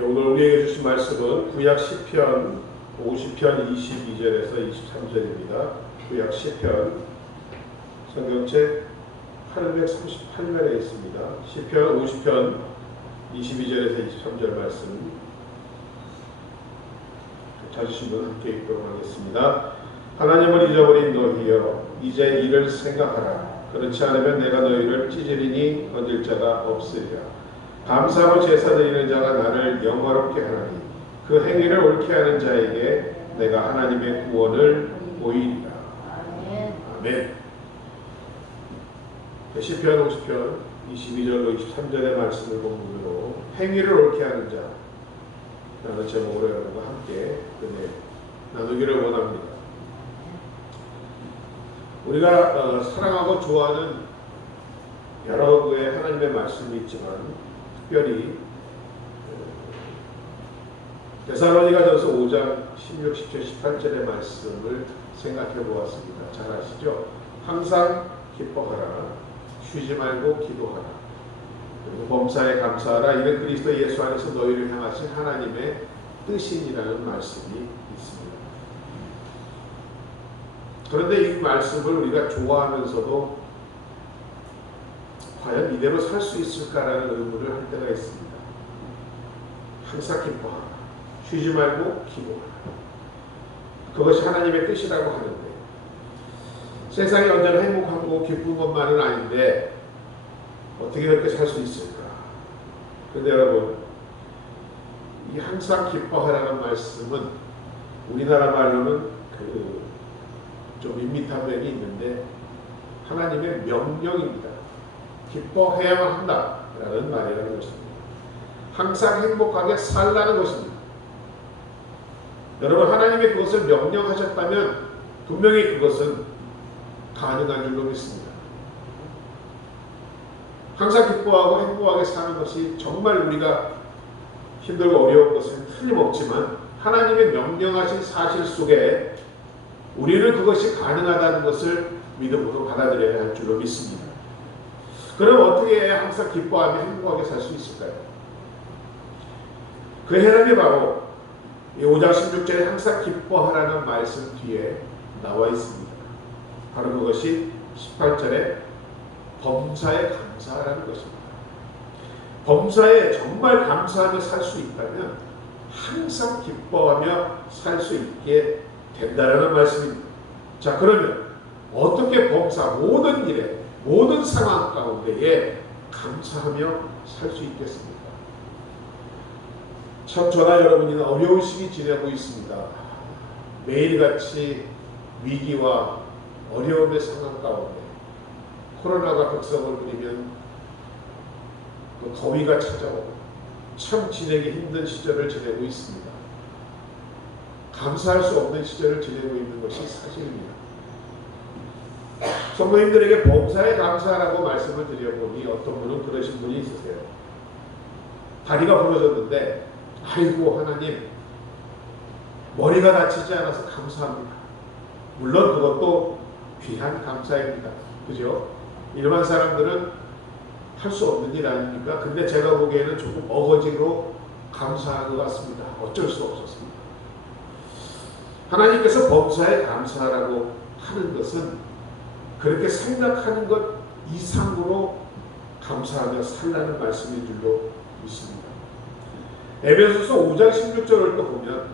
오늘 우리에게 주신 말씀은 구약 시편 50편 22절에서 23절입니다. 구약 시편 성경책 838면에 있습니다. 시편 50편 22절에서 23절 말씀 찾으신 분 함께 읽도록 하겠습니다. 하나님을 잊어버린 너희여 이제 이를 생각하라. 그렇지 않으면 내가 너희를 찢으리니 건질 자가 없으리라. 감사하고 제사 드리는 자가 나를 영화롭게 하나니 그 행위를 옳게 하는 자에게 내가 하나님의 구원을 보이리라. 아멘. 시편 50편 22절로 23절의 말씀을 본문으로 행위를 옳게 하는 자 라는 제목으로 여러분과 함께 은혜 나누기를 원합니다. 우리가 사랑하고 좋아하는 여러 구의 하나님의 말씀이 있지만 특별히 데살로니가전서 5장 16, 17, 18절의 말씀을 생각해 보았습니다. 잘 아시죠? 항상 기뻐하라. 쉬지 말고 기도하라. 그리고 범사에 감사하라. 이는 그리스도 예수 안에서 너희를 향하신 하나님의 뜻이니라는 말씀이 있습니다. 그런데 이 말씀을 우리가 좋아하면서도 과연 이대로 살 수 있을까라는 의문을 할 때가 있습니다. 항상 기뻐하라. 쉬지 말고 기도하라. 그것이 하나님의 뜻이라고 하는데 세상이 언제나 행복하고 기쁜 것만은 아닌데 어떻게 그렇게 살 수 있을까? 그런데 여러분, 이 항상 기뻐하라는 말씀은 우리나라 말로는 좀 밋밋한 면이 있는데 하나님의 명령입니다. 기뻐해야만 한다라는 말이라는 것입니다. 항상 행복하게 살라는 것입니다. 여러분, 하나님이 그것을 명령하셨다면 분명히 그것은 가능한 줄로 믿습니다. 항상 기뻐하고 행복하게 사는 것이 정말 우리가 힘들고 어려운 것은 틀림없지만 하나님의 명령하신 사실 속에 우리는 그것이 가능하다는 것을 믿음으로 받아들여야 할 줄로 믿습니다. 그럼 어떻게 해야 항상 기뻐하며 행복하게 살 수 있을까요? 그 해답이 바로 이 5장 16절에 항상 기뻐하라는 말씀 뒤에 나와 있습니다. 바로 그것이 18절에 범사에 감사하라는 것입니다. 범사에 정말 감사하며 살 수 있다면 항상 기뻐하며 살 수 있게 된다라는 말씀입니다. 자, 그러면 어떻게 범사 모든 일에 모든 상황 가운데에 감사하며 살 수 있겠습니까? 참 저나 여러분이 어려운 시기 지내고 있습니다. 매일같이 위기와 어려움의 상황 가운데 코로나가 극성을 부리면 또 더위가 찾아오고 참 지내기 힘든 시절을 지내고 있습니다. 감사할 수 없는 시절을 지내고 있는 것이 사실입니다. 성도님들에게 범사에 감사하라고 말씀을 드려보니 어떤 분은 그러신 분이 있으세요. 다리가 부러졌는데 아이고 하나님 머리가 다치지 않아서 감사합니다. 물론 그것도 귀한 감사입니다. 그죠? 일반 사람들은 할 수 없는 일 아닙니까? 근데 제가 보기에는 조금 어거지로 감사한 것 같습니다. 어쩔 수 없었습니다. 하나님께서 범사에 감사하라고 하는 것은 그렇게 생각하는 것 이상으로 감사하며 살라는 말씀인 줄로 믿습니다. 에베소서 5장 16절을 또 보면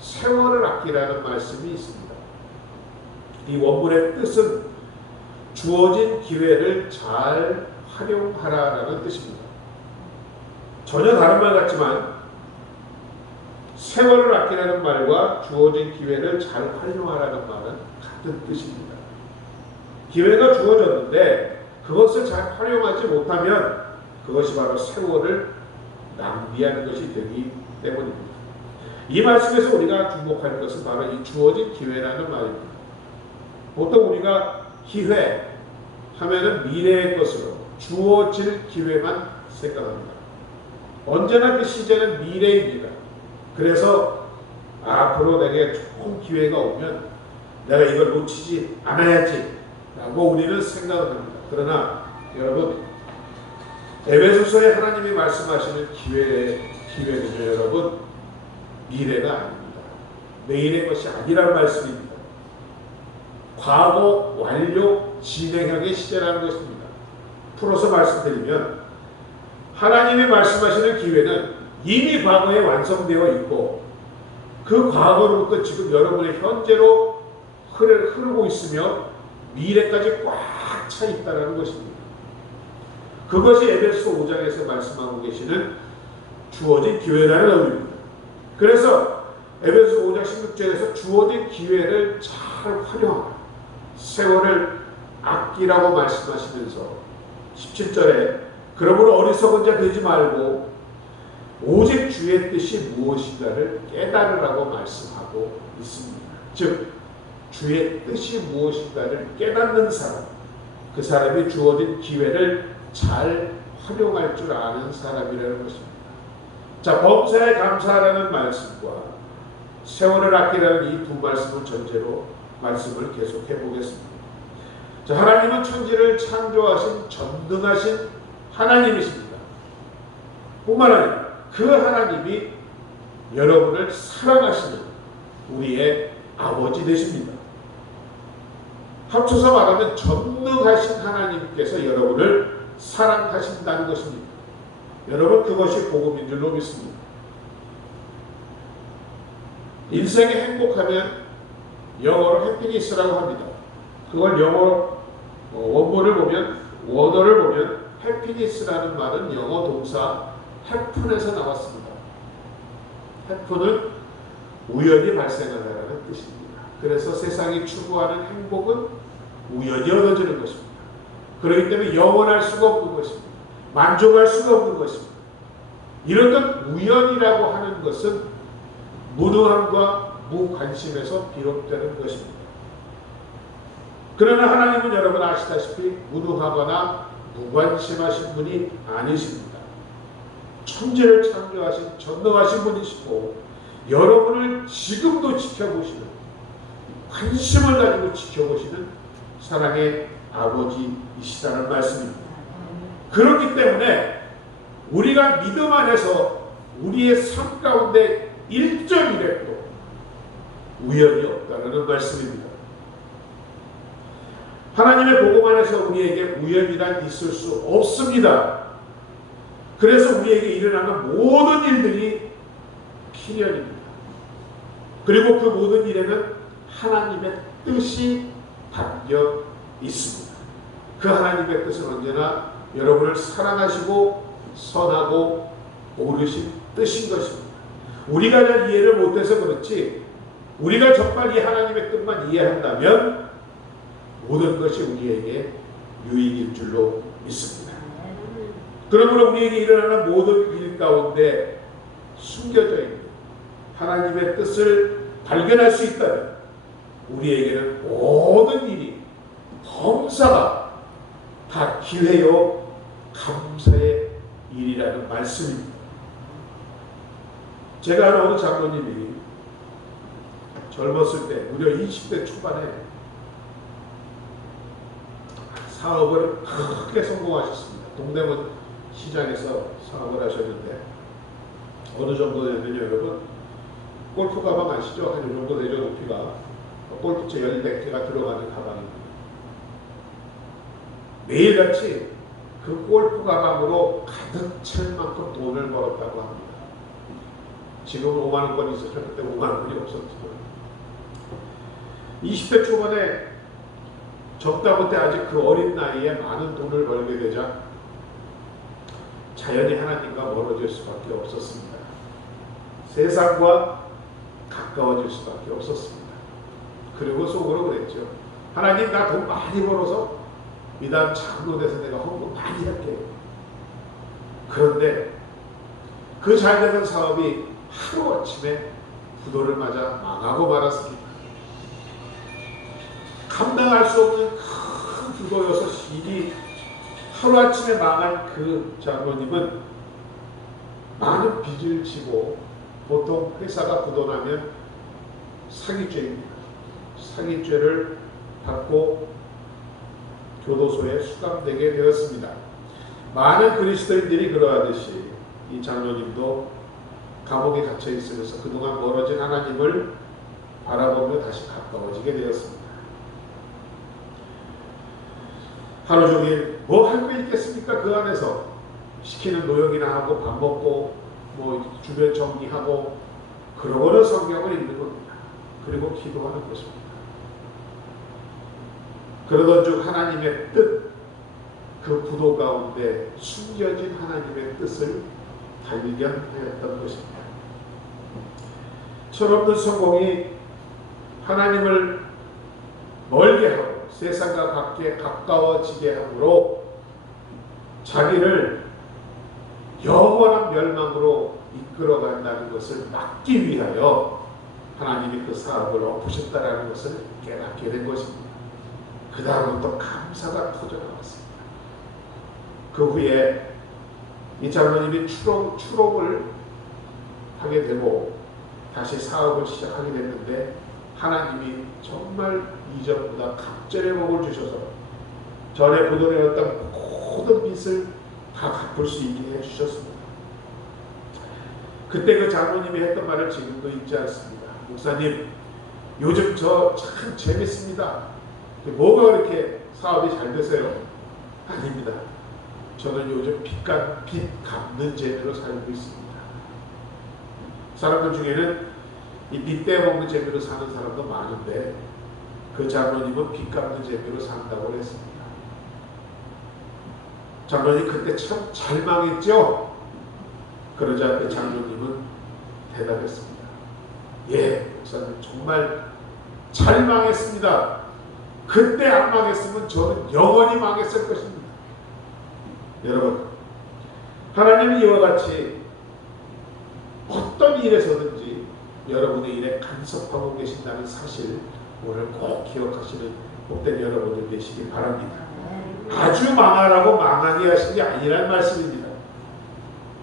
세월을 아끼라는 말씀이 있습니다. 이 원문의 뜻은 주어진 기회를 잘 활용하라라는 뜻입니다. 전혀 다른 말 같지만 세월을 아끼라는 말과 주어진 기회를 잘 활용하라는 말은 같은 뜻입니다. 기회가 주어졌는데 그것을 잘 활용하지 못하면 그것이 바로 세월을 낭비하는 것이 되기 때문입니다. 이 말씀에서 우리가 주목할 것은 바로 이 주어진 기회라는 말입니다. 보통 우리가 기회 하면은 미래의 것으로 주어질 기회만 생각합니다. 언제나 그 시제는 미래입니다. 그래서 앞으로 내게 좋은 기회가 오면 내가 이걸 놓치지 않아야지 라고 우리는 생각을 합니다. 그러나 여러분, 에베소서에 하나님이 말씀하시는 기회는요, 여러분, 미래가 아닙니다. 내일의 것이 아니란 말씀입니다. 과거 완료 진행형의 시제라는 것입니다. 풀어서 말씀드리면 하나님이 말씀하시는 기회는 이미 과거에 완성되어 있고 그 과거로부터 지금 여러분의 현재로 흐르고 있으며 미래까지 꽉 차 있다는 것입니다. 그것이 에베소 5장에서 말씀하고 계시는 주어진 기회라는 의미입니다. 그래서 에베소 5장 16절에서 주어진 기회를 잘 활용하라, 세월을 아끼라고 말씀하시면서 17절에 그러므로 어리석은 자 되지 말고 오직 주의 뜻이 무엇인가를 깨달으라고 말씀하고 있습니다. 즉 주의 뜻이 무엇인가를 깨닫는 사람, 그 사람이 주어진 기회를 잘 활용할 줄 아는 사람이라는 것입니다. 자, 범사에 감사하라는 말씀과 세월을 아끼라는 이 두 말씀을 전제로 말씀을 계속해 보겠습니다. 자, 하나님은 천지를 창조하신 전능하신 하나님이십니다. 뿐만 아니라 그 하나님이 여러분을 사랑하시는 우리의 아버지 되십니다. 합쳐서 말하면 전능하신 하나님께서 여러분을 사랑하신다는 것입니다. 여러분, 그것이 복음인 줄로 믿습니다. 인생에 행복하면 영어로 해피니스라고 합니다. 그걸 영어 원어를 보면 해피니스라는 말은 영어 동사 해픈에서 나왔습니다. 해픈은 우연히 발생한다는 뜻입니다. 그래서 세상이 추구하는 행복은 우연히 얻어지는 것입니다. 그렇기 때문에 영원할 수가 없는 것입니다. 만족할 수가 없는 것입니다. 이런 우연이라고 하는 것은 무능함과 무관심에서 비롯되는 것입니다. 그러나 하나님은 여러분 아시다시피 무능하거나 무관심하신 분이 아니십니다. 천지를 창조하신 전능하신 분이시고 여러분을 지금도 지켜보시는, 관심을 가지고 지켜보시는 사랑의 아버지이시다는 말씀입니다. 그렇기 때문에 우리가 믿음 안에서 우리의 삶 가운데 1.1획도 우연이 없다는 말씀입니다. 하나님의 복음 안에서 우리에게 우연이란 있을 수 없습니다. 그래서 우리에게 일어나는 모든 일들이 필연입니다. 그리고 그 모든 일에는 하나님의 뜻이 담겨 있습니다. 그 하나님의 뜻은 언제나 여러분을 사랑하시고 선하고 오르신 뜻인 것입니다. 우리가 잘 이해를 못해서 그렇지, 우리가 정말 이 하나님의 뜻만 이해한다면 모든 것이 우리에게 유익일 줄로 믿습니다. 그러므로 우리에게 일어나는 모든 일 가운데 숨겨져 있는 하나님의 뜻을 발견할 수 있다면 우리에게는 모든 일이 범사가 다 기회요 감사의 일이라는 말씀입니다. 제가 아는 어느 장로님이 젊었을 때 무려 20대 초반에 사업을 크게 성공하셨습니다. 동대문 시장에서 사업을 하셨는데 어느 정도 되면요, 여러분, 골프 가방 아시죠? 한 이 정도 되죠, 높이가. 골프채 10개가 들어가는 가방입니다. 매일같이 그 골프 가방으로 가득 찰 만큼 돈을 벌었다고 합니다. 지금은 5만 원권이 있었죠. 그때 5만 원권이 없었지만 20대 초반에 적다 못해 아직 그 어린 나이에 많은 돈을 벌게 되자 자연히 하나님과 멀어질 수밖에 없었습니다. 세상과 가까워질 수밖에 없었습니다. 그리고 속으로 그랬죠. 하나님, 나 돈 많이 벌어서 미담 장로 돼서 내가 헌금 많이 할게요. 그런데 그 잘되던 사업이 하루아침에 부도를 맞아 망하고 말았습니다. 감당할 수 없는 큰 부도여서 일이 하루아침에 망한 그 장로님은 많은 빚을 지고, 보통 회사가 부도나면 사기죄입니다. 사기죄를 받고 교도소에 수감되게 되었습니다. 많은 그리스도인들이 그러하듯이 이 장로님도 감옥에 갇혀 있으면서 그동안 멀어진 하나님을 바라보며 다시 가까워지게 되었습니다. 하루 종일 뭐 할 거 있겠습니까? 그 안에서 시키는 노역이나 하고 밥 먹고 뭐 주변 정리하고 그러고는 성경을 읽는 겁니다. 그리고 기도하는 것입니다. 그러던 중 하나님의 뜻, 그 부도 가운데 숨겨진 하나님의 뜻을 발견하였던 것입니다. 철없는 성공이 하나님을 멀게 하고 세상과 밖에 가까워지게 함으로 자기를 영원한 멸망으로 이끌어간다는 것을 막기 위하여 하나님이 그 사업을 엎으셨다는 것을 깨닫게 된 것입니다. 그 다음부터 감사가 터져나왔습니다. 그 후에 이 장로님이 추록을 하게 되고 다시 사업을 시작하게 됐는데 하나님이 정말 이전보다 갑절의 복을 주셔서 전에 부도내었던 모든 빚을 다 갚을 수 있게 해주셨습니다. 그때 그 장로님이 했던 말을 지금도 잊지 않습니다. 목사님, 요즘 저 참 재밌습니다. 뭐가 그렇게 사업이 잘 되세요? 아닙니다. 저는 요즘 빚 갚는 재미로 살고 있습니다. 사람들 중에는 이 빚 떼먹는 재미로 사는 사람도 많은데 그 장로님은 빚 갚는 재미로 산다고 했습니다. 장로님 그때 참 잘 망했죠? 그러자 그 장로님은 대답했습니다. 예, 목사님 정말 잘 망했습니다. 그때 안 망했으면 저는 영원히 망했을 것입니다. 여러분, 하나님은 이와 같이 어떤 일에서든지 여러분의 일에 간섭하고 계신다는 사실 오늘 꼭 기억하시는 복된 여러분들 되시기 바랍니다. 아주 망하라고 망하게 하신 게 아니란 말씀입니다.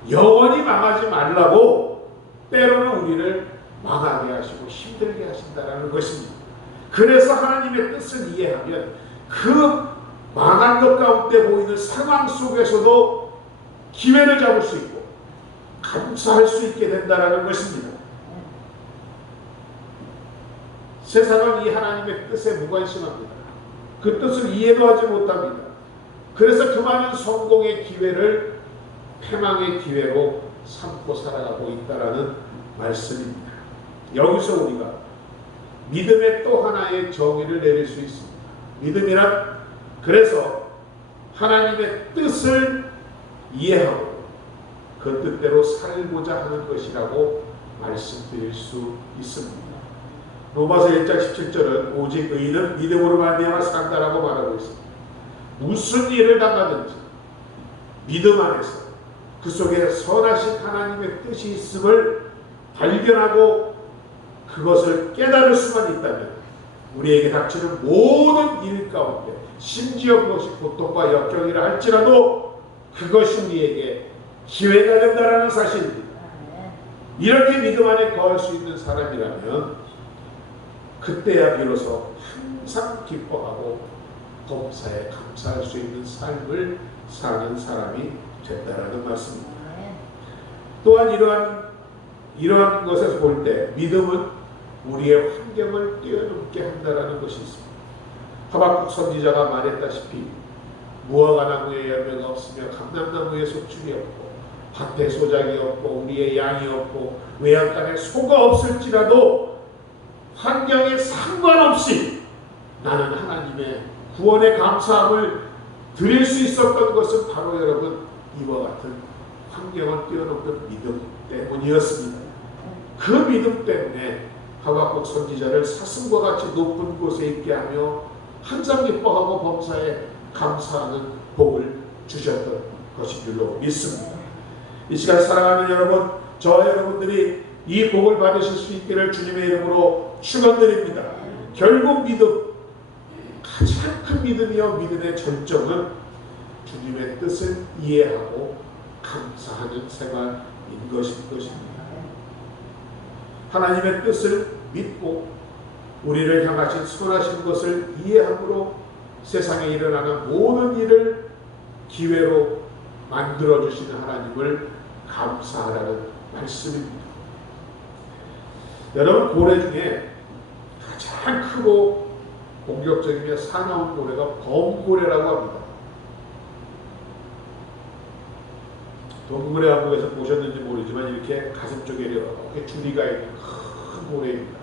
영원히 망하지 말라고 때로는 우리를 망하게 하시고 힘들게 하신다는 것입니다. 그래서 하나님의 뜻을 이해하면 그 망한 것 가운데 보이는 상황 속에서도 기회를 잡을 수 있고 감사할 수 있게 된다는 것입니다. 세상은 이 하나님의 뜻에 무관심합니다. 그 뜻을 이해도 하지 못합니다. 그래서 그 많은 성공의 기회를 패망의 기회로 삼고 살아가고 있다는 말씀입니다. 여기서 우리가 믿음의 또 하나의 정의를 내릴 수 있습니다. 믿음이란 그래서 하나님의 뜻을 이해하고 그 뜻대로 살고자 하는 것이라고 말씀드릴 수 있습니다. 로마서 1장 17절은 오직 의인은 믿음으로 말미암아 산다라고 말하고 있습니다. 무슨 일을 당하든지 믿음 안에서 그 속에 선하신 하나님의 뜻이 있음을 발견하고 그것을 깨달을 수만 있다면 우리에게 닥치는 모든 일 가운데 심지어 그것이 고통과 역경이라 할지라도 그것이 우리에게 기회가 된다는 사실입니다. 이렇게 믿음 안에 거할 수 있는 사람이라면 그때야 비로소 항상 기뻐하고 범사에 감사할 수 있는 삶을 사는 사람이 된다는 말씀입니다. 또한 이러한 것에서 볼 때 믿음은 우리의 환경을 뛰어넘게 한다는 것이 있습니다. 하박국 선지자가 말했다시피 무화과 나무에 열매가 없으며 감람나무에 소출이 없고 밭에 소작이 없고 우리의 양이 없고 외양간에 소가 없을지라도 환경에 상관없이 나는 하나님의 구원의 감사함을 드릴 수 있었던 것은 바로 여러분 이와 같은 환경을 뛰어넘는 믿음 때문이었습니다. 그 믿음 때문에 하박국 선지자를 사슴과 같이 높은 곳에 있게 하며 항상 기뻐하고 범사에 감사하는 복을 주셨던 것인 줄로 믿습니다. 이 시간 사랑하는 여러분, 저와 여러분들이 이 복을 받으실 수 있기를 주님의 이름으로 축원드립니다. 결국 믿음, 가장 큰 믿음이요 믿음의 절정은 주님의 뜻을 이해하고 감사하는 생활인 것입니다. 하나님의 뜻을 믿고 우리를 향하신 선하신 것을 이해함으로 세상에 일어나는 모든 일을 기회로 만들어주시는 하나님을 감사하라는 말씀입니다. 여러분, 고래 중에 가장 크고 공격적이며 사나운 고래가 범고래라고 합니다. 동물의 왕국에서 보셨는지 모르지만 이렇게 가슴 쪽에 이렇게 줄이가 있는 큰 고래입니다.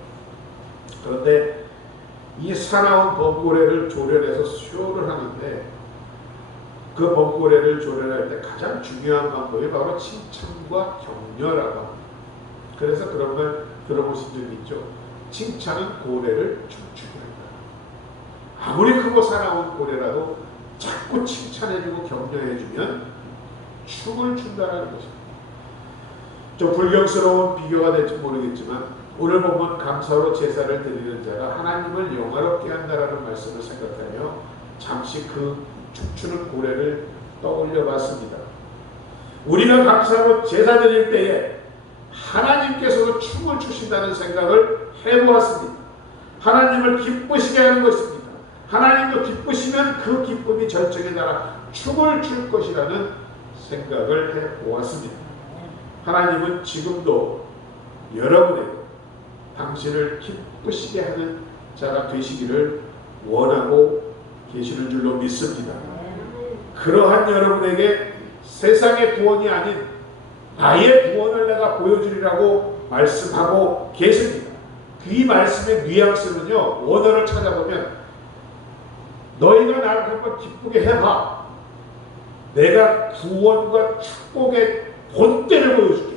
그런데 이 사나운 범고래를 조련해서 쇼를 하는데 그 범고래를 조련할 때 가장 중요한 방법이 바로 칭찬과 격려라고 합니다. 그래서 그런 말 들어보신 적이 있죠. 칭찬은 고래를 춤추게 한다. 아무리 크고 사나운 고래라도 자꾸 칭찬해주고 격려해주면 춤을 춘다는 것입니다. 좀 불경스러운 비교가 될지 모르겠지만 오늘 보면 감사로 제사를 드리는 자가 하나님을 영화롭게 한다라는 말씀을 생각하며 잠시 그 춤추는 고래를 떠올려 봤습니다. 우리가 감사로 제사 드릴 때에 하나님께서도 춤을 추신다는 생각을 해보았습니다. 하나님을 기쁘시게 하는 것입니다. 하나님도 기쁘시면 그 기쁨이 절정에 달아 춤을 출 것이라는 생각을 해보았습니다. 하나님은 지금도 여러분에게 당신을 기쁘시게 하는 자가 되시기를 원하고 계시는 줄로 믿습니다. 그러한 여러분에게 세상의 구원이 아닌 나의 구원을 내가 보여주리라고 말씀하고 계십니다. 이 말씀의 뉘앙스는요, 원어를 찾아보면 너희가 나를 한번 기쁘게 해봐. 내가 구원과 축복의 본때를 보여줄게.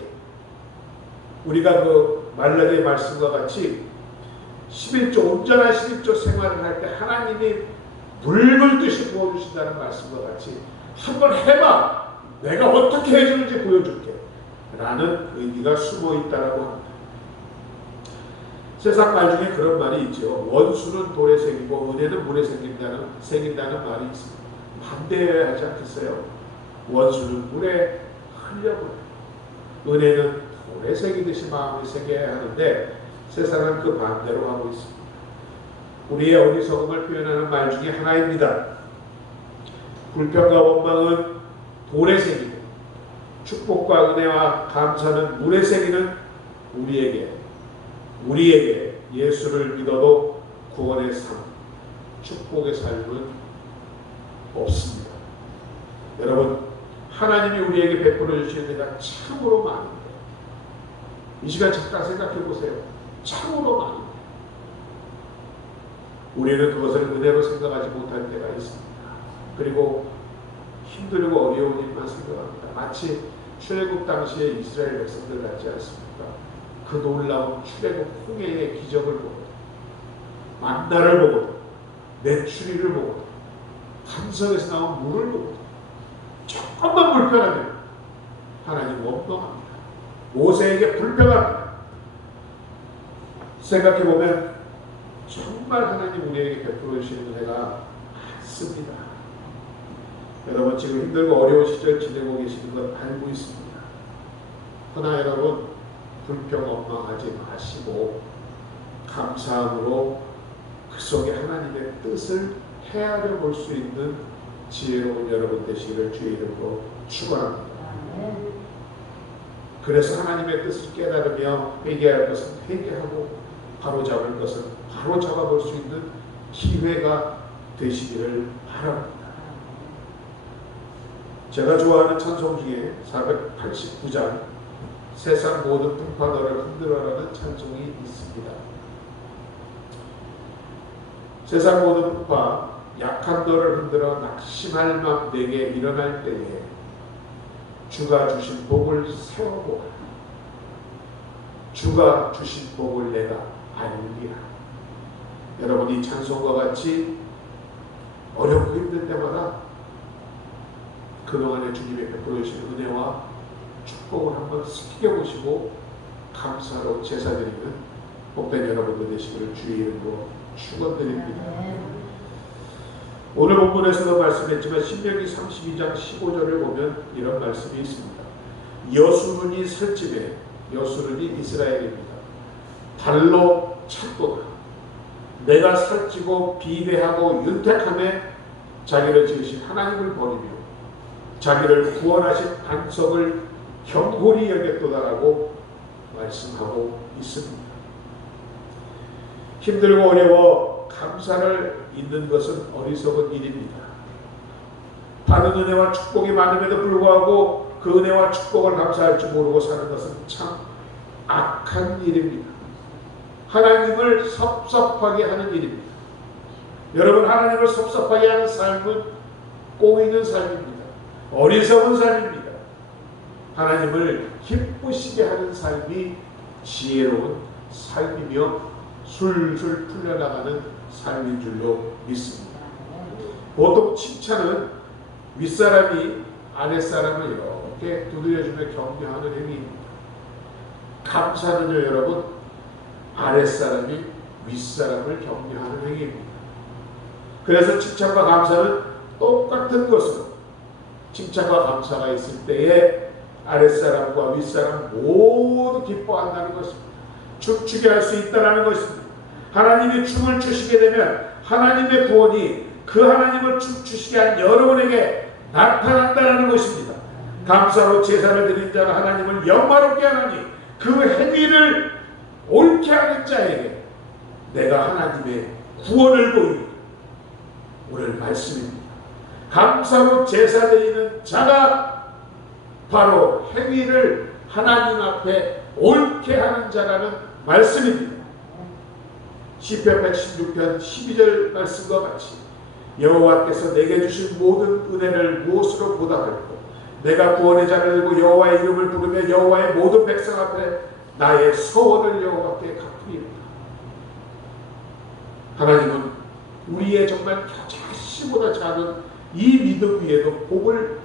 우리가 그 말라기의 말씀과 같이 11조 온전한 11조 생활을 할 때 하나님이 물물듯이 부어주신다는 말씀과 같이 한번 해봐. 내가 어떻게 해주는지 보여줄게. 라는 의미가 숨어 있다라고 합니다. 세상 말 중에 그런 말이 있죠. 원수는 돌에 새기고 은혜는 물에 새긴다는 말이 있습니다. 반대해야 하지 않겠어요? 원수는 물에 흘려버려요. 은혜는 돌에 새기듯이 마음에 새겨야 하는데 세상은 그 반대로 하고 있습니다. 우리의 어리석음을 표현하는 말 중에 하나입니다. 불평과 원망은 돌에 새기고 축복과 은혜와 감사는 물에 새기는 우리에게 예수를 믿어도 구원의 삶, 축복의 삶은 없습니다. 여러분, 하나님이 우리에게 베풀어 주시는 은혜가 참으로 많은데 이 시간 잠깐 생각해 보세요. 참으로 많은데 우리는 그것을 은혜로 생각하지 못할 때가 있습니다. 그리고 힘들고 어려운 일만 생각합니다. 마치 출애굽 당시에 이스라엘 백성들 같지 않습니까? 그 놀라운 출애굽 홍해의 기적을 보고 만나를 보고 메추리를 보고 함성에서 나온 물을 보고 조금만 불편하면 하나님 원망합니다. 모세에게 불평합니다. 생각해보면 정말 하나님 우리에게 베풀어 주시는 은혜가 많습니다. 여러분 지금 힘들고 어려운 시절 지내고 계시는 건 알고 있습니다. 그러나 여러분 불평 원망하지 마시고 감사함으로 그 속에 하나님의 뜻을 헤아려 볼 수 있는 지혜로운 여러분 되시기를 주의 이름으로 축원합니다. 그래서 하나님의 뜻을 깨달으며 회개할 것은 회개하고 바로잡을 것은 바로잡아 볼 수 있는 기회가 되시기를 바랍니다. 제가 좋아하는 찬송 중에 489장 세상 모든 풍파 너를 흔들어라는 찬송이 있습니다. 세상 모든 풍파 약한 너를 흔들어 낙심할 맘 내게 일어날 때에 주가 주신 복을 세워보아. 주가 주신 복을 내가 알리라. 여러분 이 찬송과 같이 어렵고 힘들 때마다 그동안에 주님의 베풀어 주신 은혜와 축복을 한번 스키겨보시고 감사로 제사드리는 복된 여러분들 되시기를 주의 이름으로 축원드립니다. 오늘 본문에서도 말씀했지만 신명기 32장 15절을 보면 이런 말씀이 있습니다. 여수론이 설집에 여수론이 이스라엘입니다. 발로 찾도다. 내가 살찌고 비대하고 윤택함에 자기를 지으신 하나님을 버리며 자기를 구원하신 반석을 경홀히 여겼도다라고 말씀하고 있습니다. 힘들고 어려워 감사를 잊는 것은 어리석은 일입니다. 받은 은혜와 축복이 많음에도 불구하고 그 은혜와 축복을 감사할 줄 모르고 사는 것은 참 악한 일입니다. 하나님을 섭섭하게 하는 일입니다. 여러분, 하나님을 섭섭하게 하는 삶은 꼬이는 삶입니다. 어리석은 삶입니다. 하나님을 기쁘시게 하는 삶이 지혜로운 삶이며 술술 풀려나가는 삶인 줄로 믿습니다. 보통 칭찬은 윗사람이 아랫사람을 이렇게 두드려주며 격려하는 행위입니다. 감사는요, 여러분, 아랫사람이 윗사람을 격려하는 행위입니다. 그래서 칭찬과 감사는 똑같은 것으로 칭찬과 감사가 있을 때에 아랫사람과 윗사람 모두 기뻐한다는 것입니다. 춤추게 할 수 있다는 것입니다. 하나님이 춤을 추시게 되면 하나님의 구원이 그 하나님을 춤추시게 한 여러분에게 나타난다는 것입니다. 감사로 제사를 드린 자가 하나님을 영화롭게 하나니 그 행위를 옳게 하는 자에게 내가 하나님의 구원을 보이니 오늘 말씀입니다. 감사로 제사 드리는 자가 바로 행위를 하나님 앞에 옳게 하는 자라는 말씀입니다. 시편 116편 12절 말씀과 같이 여호와께서 내게 주신 모든 은혜를 무엇으로 보답할꼬 내가 구원의 잔을 들고 여호와의 이름을 부르며 여호와의 모든 백성 앞에 나의 서원을 여호와께 갚으리로다. 하나님은 우리의 정말 자신보다 작은 이 믿음 위에도 복을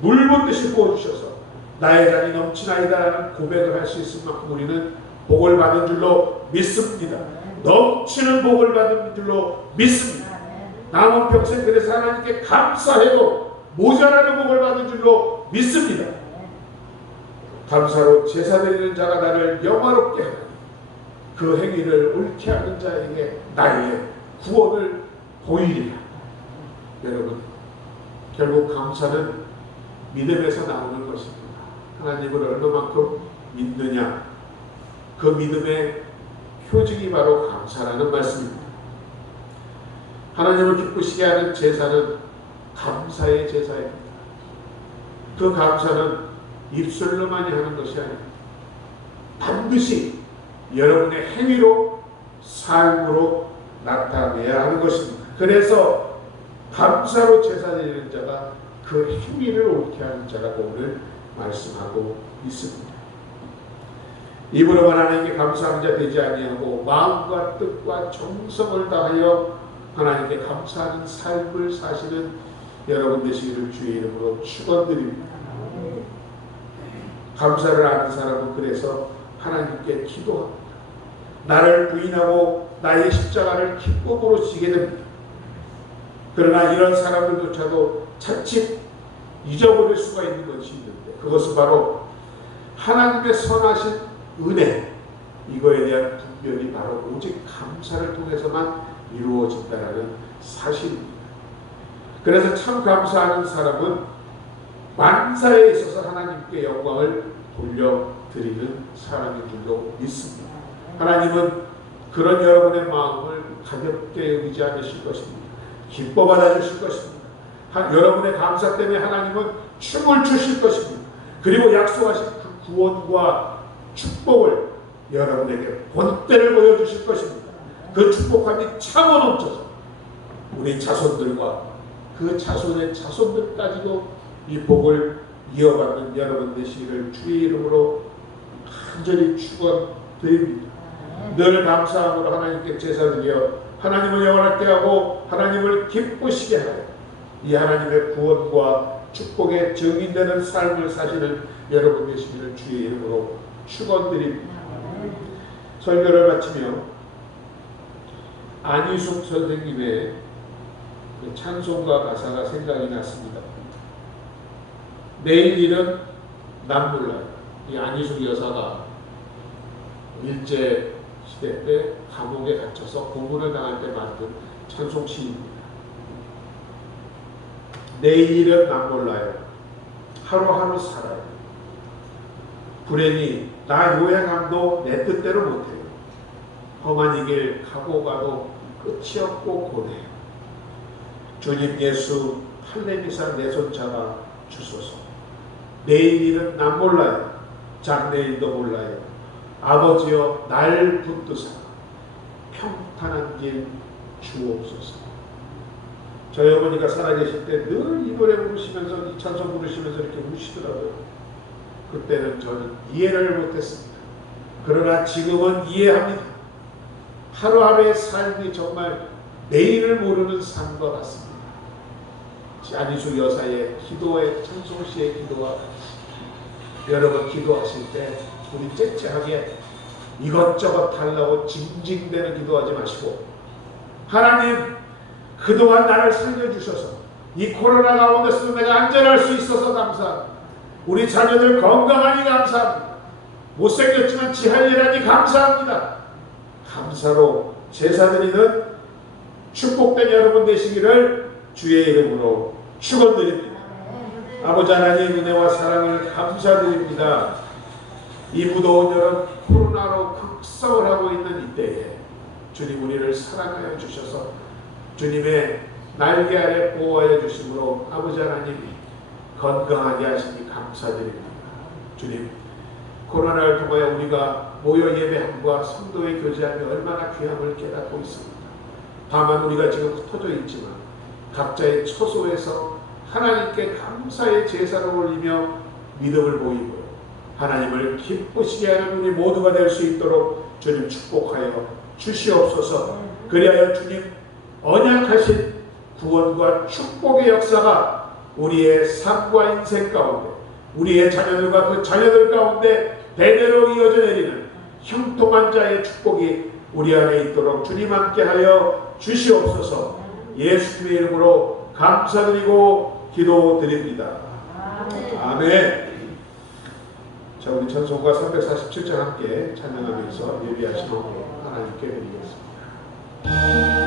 물 붓듯이 부어주셔서 나의 잔이 넘치나이다라는 고백을 할 수 있을 만큼 우리는 복을 받은 줄로 믿습니다. 넘치는 복을 받은 줄로 믿습니다. 남은 평생 그래서 하나님께 감사해도 모자라는 복을 받은 줄로 믿습니다. 감사로 제사 드리는 자가 나를 영화롭게 하니 그 행위를 옳게 하는 자에게 나의 구원을 보이리라. 여러분, 결국 감사는 믿음에서 나오는 것입니다. 하나님을 얼마만큼 믿느냐, 그 믿음의 표징이 바로 감사라는 말씀입니다. 하나님을 기쁘시게 하는 제사는 감사의 제사입니다. 그 감사는 입술로만이 하는 것이 아닙니다. 반드시 여러분의 행위로, 삶으로 나타내야 하는 것입니다. 그래서 감사로 제사 드리는 자가 그 행위를 옳게 하는 자라고 오늘 말씀하고 있습니다. 입으로만 하나님께 감사한 자 되지 아니하고 마음과 뜻과 정성을 다하여 하나님께 감사하는 삶을 사시는 여러분 되시기를 주의 이름으로 축원드립니다. 감사를 아는 사람은 그래서 하나님께 기도합니다. 나를 부인하고 나의 십자가를 기쁨으로 지게 됩니다. 그러나 이런 사람들조차도 자칫 잊어버릴 수가 있는 것이 있는데 그것은 바로 하나님의 선하신 은혜, 이거에 대한 분별이 바로 오직 감사를 통해서만 이루어진다는 사실입니다. 그래서 참 감사하는 사람은 만사에 있어서 하나님께 영광을 돌려드리는 사람인 줄로 믿습니다. 하나님은 그런 여러분의 마음을 가볍게 여기지 않으실 것입니다. 기뻐 받아주실 것입니다. 여러분의 감사 때문에 하나님은 춤을 추실 것입니다. 그리고 약속하신 그 구원과 축복을 여러분에게 본때를 보여주실 것입니다. 그 축복함이 차고 넘쳐서 우리 자손들과 그 자손의 자손들까지도 이 복을 이어받는 여러분 되시기를 주의 이름으로 간절히 축원드립니다. 늘 감사함으로 하나님께 제사드려 하나님을 영원하게 하고 하나님을 기쁘시게 하여 이 하나님의 구원과 축복의 증인되는 삶을 사시는 여러분 되시기를 주의 이름으로 축원드립니다. 설교를 마치며 안희숙 선생님의 그 찬송가 가사가 생각이 났습니다. 내일 일은 난 몰라요. 이 안희숙 여사가 일제 시대 때 감옥에 갇혀서 고문을 당할 때 만든 찬송시입니다. 내일은 난 몰라요. 하루하루 살아요. 불행히 나 요행함도 내 뜻대로 못해요. 험한 이 길 가고 가도 끝이 없고 고뇌해요. 주님 예수 할례미사 내 손 잡아 주소서. 내일 일은 난 몰라요. 장래일도 몰라요. 아버지여 날 붙드사 평탄한 길 주옵소서. 저희 어머니가 살아계실 때 늘 이 노래 부르시면서 이 찬송 부르시면서 이렇게 우시더라고요. 그때는 저는 이해를 못했습니다. 그러나 지금은 이해합니다. 하루하루의 삶이 정말 내일을 모르는 삶과 같습니다. 안희수 여사의 기도의 찬송시의 기도와 여러분 기도하실 때 우리 째째하게 이것저것 달라고 징징대는 기도하지 마시고, 하나님 그동안 나를 살려주셔서 이 코로나 가운데서도 내가 안전할 수 있어서 감사합니다. 우리 자녀들 건강하니 감사합니다. 못생겼지만 지할일하니 감사합니다. 감사로 제사드리는 축복된 여러분 되시기를 주의 이름으로 축원드립니다. 아버지 하나님 은혜와 사랑을 감사드립니다. 이 무더운 여름 코로나로 극성을 하고 있는 이때에 주님 우리를 사랑하여 주셔서 주님의 날개 아래 보호하여 주심으로 아버지 하나님 건강하게 하시니 감사드립니다. 주님 코로나를 통하여 우리가 모여 예배함과 성도의 교제함이 얼마나 귀함을 깨닫고 있습니다. 다만 우리가 지금 흩어져 있지만 각자의 처소에서 하나님께 감사의 제사를 올리며 믿음을 보이고 하나님을 기쁘시게 하는 우리 모두가 될 수 있도록 주님 축복하여 주시옵소서. 그리하여 주님 언약하신 구원과 축복의 역사가 우리의 삶과 인생 가운데 우리의 자녀들과 그 자녀들 가운데 대대로 이어져 내리는 형통한 자의 축복이 우리 안에 있도록 주님 함께하여 주시옵소서. 예수님의 이름으로 감사드리고 기도드립니다. 아멘. 자, 우리 찬송가 347장 함께 찬양하면서 예비하시도록 하나님께 드리겠습니다.